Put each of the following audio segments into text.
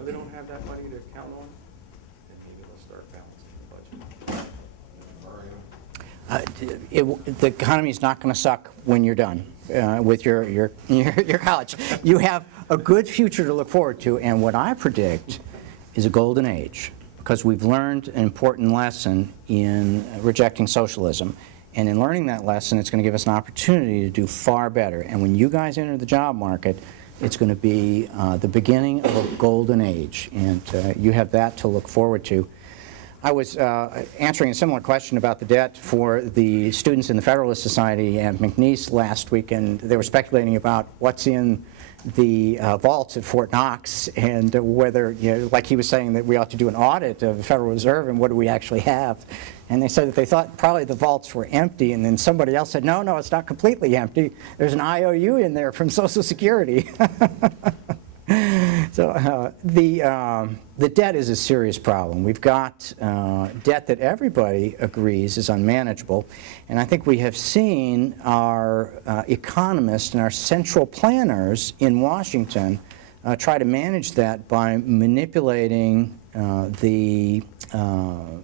know they don't have that money to count on, then maybe they'll start balancing the budget. The economy is not going to suck when you're done with your college. You have a good future to look forward to, and what I predict is a golden age, because we've learned an important lesson in rejecting socialism. And in learning that lesson, it's going to give us an opportunity to do far better. And when you guys enter the job market, it's going to be the beginning of a golden age, and you have that to look forward to. I was answering a similar question about the debt for the students in the Federalist Society at McNeese last week, and they were speculating about what's in the vaults at Fort Knox, and whether, like he was saying, that we ought to do an audit of the Federal Reserve and what do we actually have. And they said that they thought probably the vaults were empty, and then somebody else said, no, it's not completely empty. There's an IOU in there from Social Security. So the debt is a serious problem. We've got debt that everybody agrees is unmanageable, and I think we have seen our economists and our central planners in Washington try to manage that by manipulating the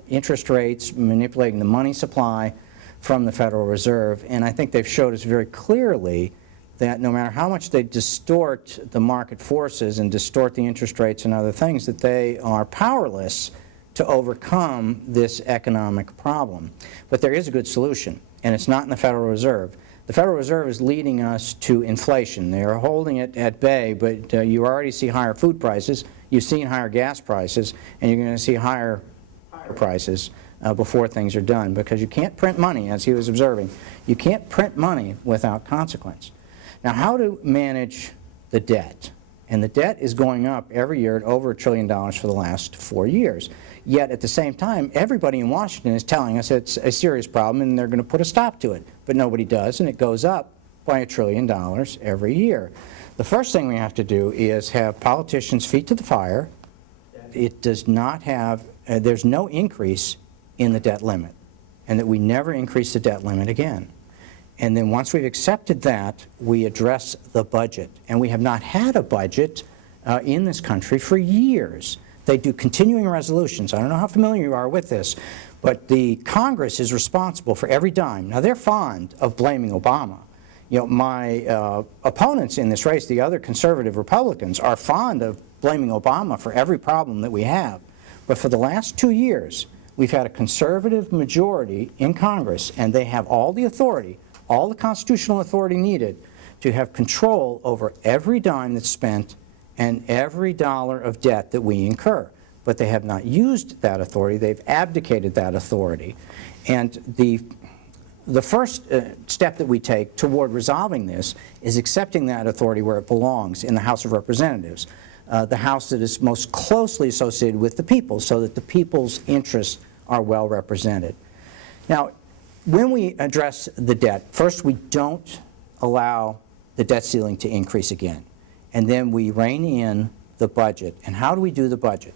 interest rates, manipulating the money supply from the Federal Reserve, and I think they've showed us very clearly that no matter how much they distort the market forces and distort the interest rates and other things, that they are powerless to overcome this economic problem. But there is a good solution, and it's not in the Federal Reserve. The Federal Reserve is leading us to inflation. They are holding it at bay, but you already see higher food prices, you've seen higher gas prices, and you're going to see higher prices before things are done, because you can't print money, as he was observing. You can't print money without consequence. Now, how to manage the debt? And the debt is going up every year at over $1 trillion for the last 4 years. Yet, at the same time, everybody in Washington is telling us it's a serious problem and they're going to put a stop to it. But nobody does, and it goes up by $1 trillion every year. The first thing we have to do is have politicians' feet to the fire. It does not have, there's no increase in the debt limit, and that we never increase the debt limit again. And then once we've accepted that, we address the budget. And we have not had a budget in this country for years. They do continuing resolutions. I don't know how familiar you are with this, but the Congress is responsible for every dime. Now, they're fond of blaming Obama. My opponents in this race, the other conservative Republicans, are fond of blaming Obama for every problem that we have. But for the last 2 years, we've had a conservative majority in Congress, and they have all the authority, all the constitutional authority needed to have control over every dime that's spent and every dollar of debt that we incur. But they have not used that authority. They've abdicated that authority. And the first step that we take toward resolving this is accepting that authority where it belongs, in the House of Representatives, the House that is most closely associated with the people, so that the people's interests are well represented. Now, when we address the debt, first we don't allow the debt ceiling to increase again. And then we rein in the budget. And how do we do the budget?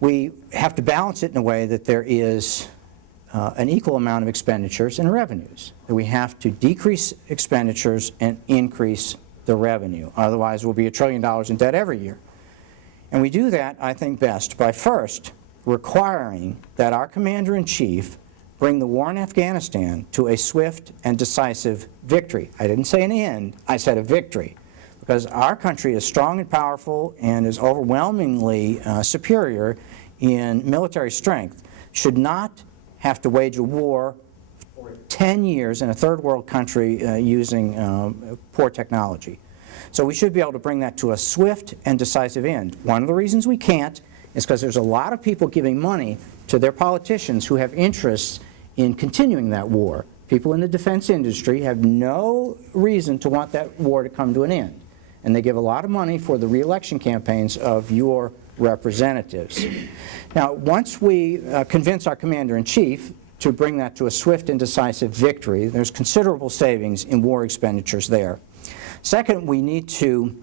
We have to balance it in a way that there is an equal amount of expenditures and revenues. That we have to decrease expenditures and increase the revenue. Otherwise, we'll be $1 trillion in debt every year. And we do that, I think, best by first requiring that our Commander-in-Chief bring the war in Afghanistan to a swift and decisive victory. I didn't say an end, I said a victory. Because our country is strong and powerful and is overwhelmingly superior in military strength, should not have to wage a war for 10 years in a third world country using poor technology. So we should be able to bring that to a swift and decisive end. One of the reasons we can't is because there's a lot of people giving money to their politicians who have interests in continuing that war. People in the defense industry have no reason to want that war to come to an end. And they give a lot of money for the re-election campaigns of your representatives. Now, once we convince our Commander-in-Chief to bring that to a swift and decisive victory, there's considerable savings in war expenditures there. Second, we need to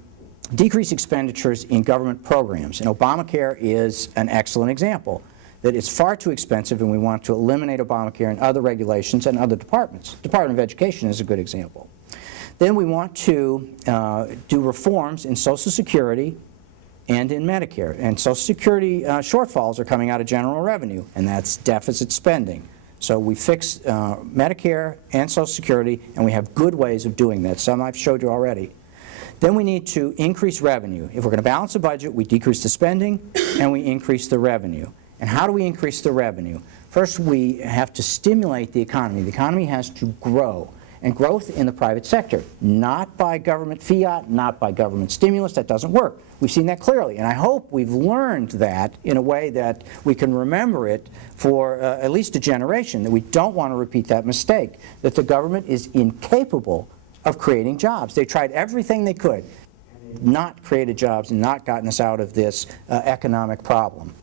decrease expenditures in government programs. And Obamacare is an excellent example. That it's far too expensive, and we want to eliminate Obamacare and other regulations and other departments. Department of Education is a good example. Then we want to do reforms in Social Security and in Medicare. And Social Security shortfalls are coming out of general revenue, and that's deficit spending. So we fix Medicare and Social Security, and we have good ways of doing that. Some I've showed you already. Then we need to increase revenue. If we're going to balance the budget, we decrease the spending and we increase the revenue. And how do we increase the revenue? First, we have to stimulate the economy. The economy has to grow, and growth in the private sector, not by government fiat, not by government stimulus. That doesn't work. We've seen that clearly, and I hope we've learned that in a way that we can remember it for at least a generation, that we don't want to repeat that mistake, that the government is incapable of creating jobs. They tried everything they could, not created jobs and not gotten us out of this economic problem.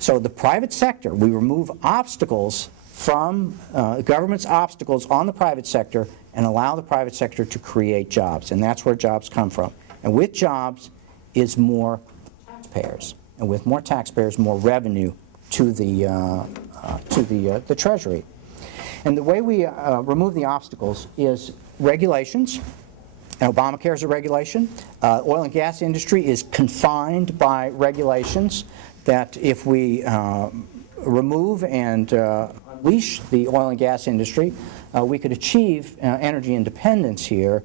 So the private sector, we remove obstacles from government's obstacles on the private sector and allow the private sector to create jobs, and that's where jobs come from. And with jobs is more taxpayers, and with more taxpayers, more revenue to the Treasury. And the way we remove the obstacles is regulations. And Obamacare is a regulation. Oil and gas industry is confined by regulations that if we remove and unleash the oil and gas industry, we could achieve energy independence here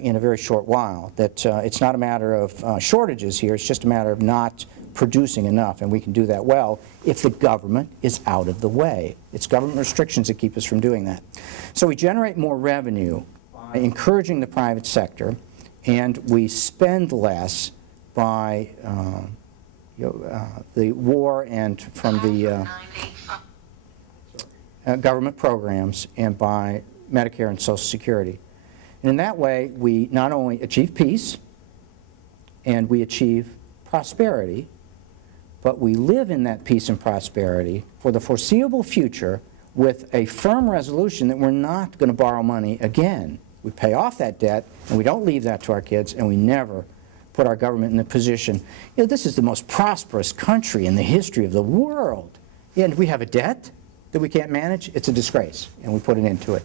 in a very short while. That it's not a matter of shortages here, it's just a matter of not producing enough, and we can do that well if the government is out of the way. It's government restrictions that keep us from doing that. So we generate more revenue by encouraging the private sector, and we spend less by the war and from the government programs and by Medicare and Social Security. And in that way, we not only achieve peace and we achieve prosperity, but we live in that peace and prosperity for the foreseeable future with a firm resolution that we're not going to borrow money again. We pay off that debt, and we don't leave that to our kids, and we never put our government in the position. You know, this is the most prosperous country in the history of the world, and we have a debt that we can't manage. It's a disgrace, and we put an end to it.